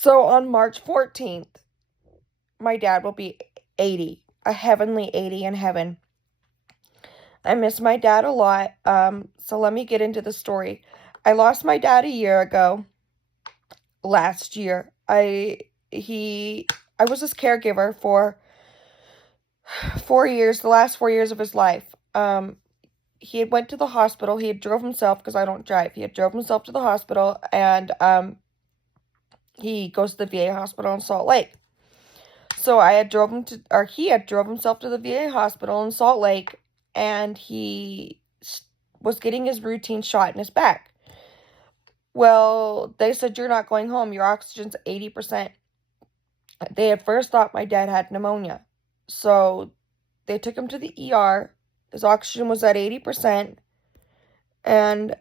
So on March 14th, my dad will be 80, a heavenly 80 in heaven. I miss my dad a lot. So let me get into the story. I lost my dad a year ago. Last year, I was his caregiver for 4 years, the last 4 years of his life. He had went to the hospital. He had drove himself because I don't drive. He had drove himself to the hospital, and he goes to the VA hospital in Salt Lake. So he had drove himself to the VA hospital in Salt Lake, and he was getting his routine shot in his back. Well, they said, you're not going home. Your oxygen's 80%. They at first thought my dad had pneumonia. So they took him to the ER. His oxygen was at 80%. And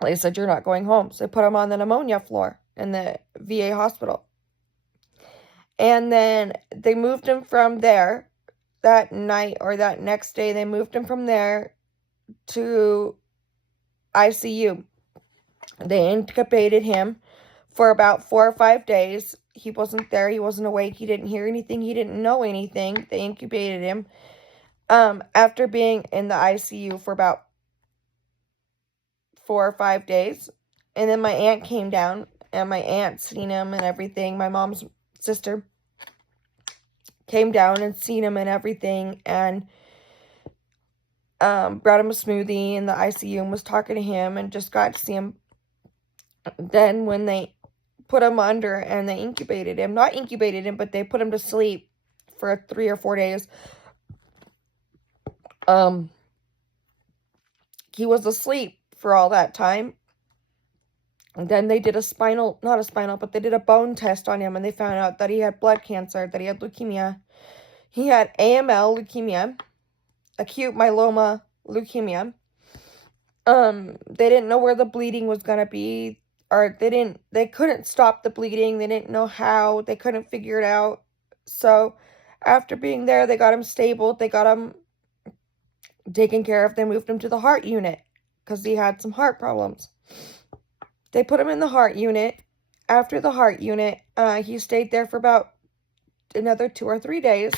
they said, you're not going home. So they put him on the pneumonia floor in the VA hospital. And then they moved him from there that night, or that next day. They moved him from there to ICU. They intubated him for about 4 or 5 days. He wasn't there. He wasn't awake. He didn't hear anything. He didn't know anything. They incubated him. After being in the ICU for about 4 or 5 days. And then my aunt came down, and my aunt seen him and everything. My mom's sister came down and seen him and everything, and brought him a smoothie in the ICU and was talking to him and just got to see him. Then when they put him under and they incubated him, not incubated him, but they put him to sleep for 3 or 4 days. He was asleep for all that time. And then they did they did a bone test on him, and they found out that he had blood cancer, that he had leukemia. He had AML leukemia, acute myeloma leukemia. They didn't know where the bleeding was going to be, or they couldn't stop the bleeding. They didn't know how. They couldn't figure it out. So after being there, they got him stable. They got him taken care of. They moved him to the heart unit because he had some heart problems. They put him in the heart unit. After the heart unit, he stayed there for about another 2 or 3 days.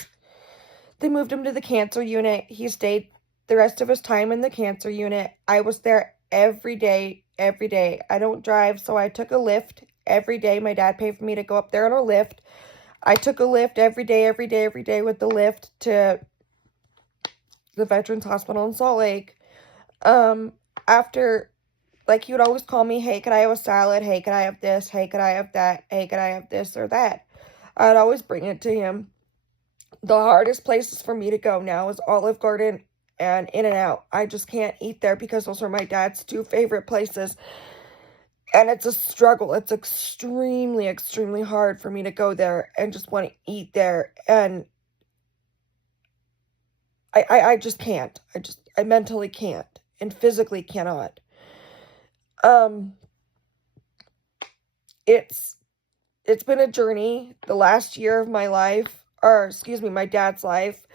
They moved him to the cancer unit. He stayed the rest of his time in the cancer unit. I was there every day. I don't drive, so I took a lift every day. My dad paid for me to go up there on a lift. I took a lift every day with the lift to the Veterans Hospital in Salt Lake. After, like, he would always call me, hey, could I have a salad? Hey, could I have this? Hey, could I have that? Hey, could I have this or that? I'd always bring it to him. The hardest places for me to go now is Olive Garden and In-N-Out. I just can't eat there because those are my dad's 2 favorite places. And it's a struggle. It's extremely, extremely hard for me to go there and just want to eat there. And I just can't. I mentally can't and physically cannot. It's been a journey. The last year of my life, or excuse me, my dad's life,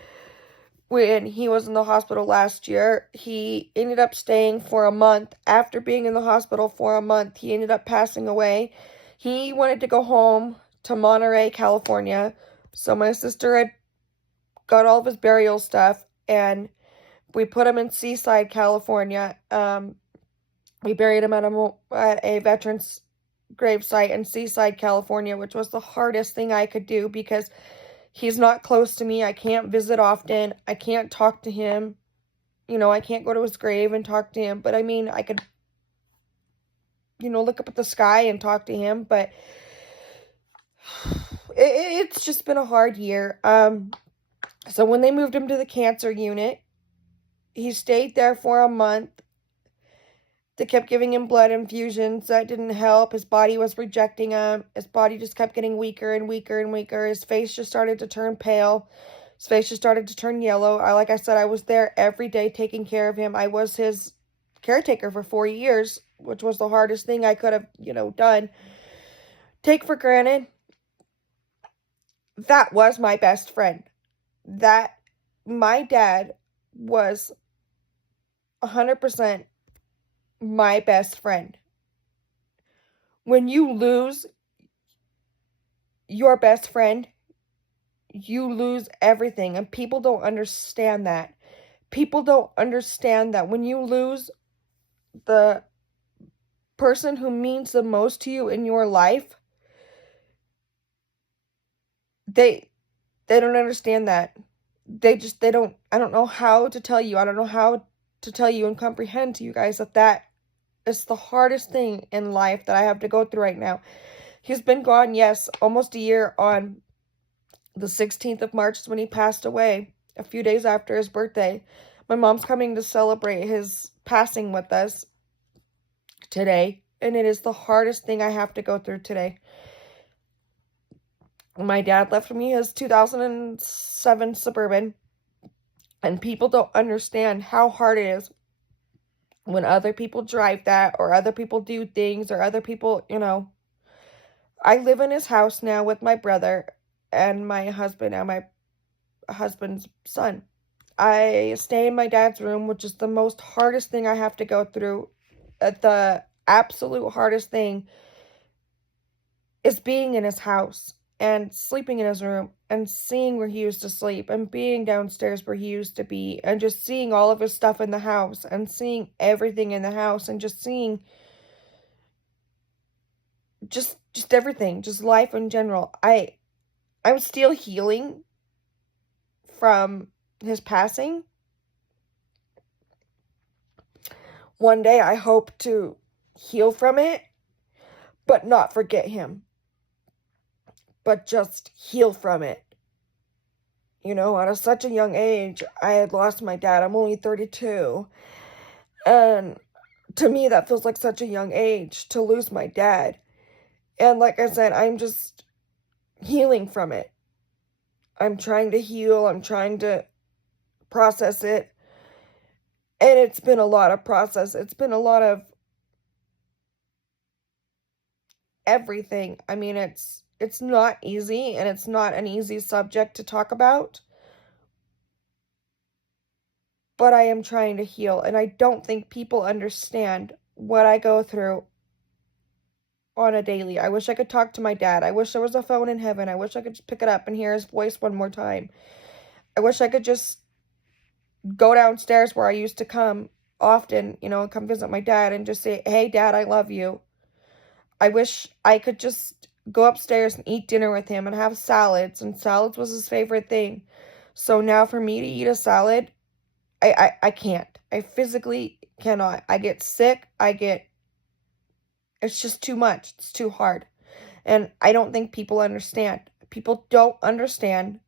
when he was in the hospital last year, he ended up staying for a month. After being in the hospital for a month, he ended up passing away. He wanted to go home to Monterey, California. So my sister had got all of his burial stuff, and we put him in Seaside, California. We buried him at a veteran's gravesite in Seaside, California, which was the hardest thing I could do because he's not close to me. I can't visit often. I can't talk to him. I can't go to his grave and talk to him. But I mean, I could, look up at the sky and talk to him. But it's just been a hard year. So when they moved him to the cancer unit, he stayed there for a month. They kept giving him blood infusions. That didn't help. His body was rejecting him. His body just kept getting weaker and weaker and weaker. His face just started to turn pale. His face just started to turn yellow. Like I said, I was there every day taking care of him. I was his caretaker for 4 years, which was the hardest thing I could have, done. Take for granted, that was my best friend. That my dad was 100% my best friend. When you lose your best friend, you lose everything. And people don't understand that. People don't understand that when you lose the person who means the most to you in your life, they don't understand that. They don't, I don't know how to tell you. I don't know how to tell you and comprehend to you guys that is the hardest thing in life that I have to go through right now. He's been gone, yes, almost a year. On the 16th of March is when he passed away, a few days after his birthday. My mom's coming to celebrate his passing with us today, and it is the hardest thing I have to go through today. My dad left me his 2007 Suburban, and people don't understand how hard it is when other people drive that, or other people do things, or other people, I live in his house now with my brother and my husband and my husband's son. I stay in my dad's room, which is the most hardest thing I have to go through. The absolute hardest thing is being in his house and sleeping in his room and seeing where he used to sleep and being downstairs where he used to be and just seeing all of his stuff in the house and seeing everything in the house and just seeing just everything, just life in general. I'm still healing from his passing. One day I hope to heal from it, but not forget him. But just heal from it. At such a young age, I had lost my dad. I'm only 32. And to me, that feels like such a young age to lose my dad. And like I said, I'm just healing from it. I'm trying to heal. I'm trying to process it. And it's been a lot of process. It's been a lot of everything. I mean, it's not easy, and it's not an easy subject to talk about. But I am trying to heal, and I don't think people understand what I go through on a daily. I wish I could talk to my dad. I wish there was a phone in heaven. I wish I could just pick it up and hear his voice one more time. I wish I could just go downstairs where I used to come often, and come visit my dad and just say, "Hey, Dad, I love you." I wish I could just go upstairs and eat dinner with him and have salads, and salads was his favorite thing. So now for me to eat a salad, I can't. I physically cannot. I get sick. It's just too much. It's too hard. And I don't think people understand. People don't understand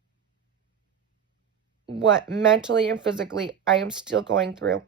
what mentally and physically I am still going through.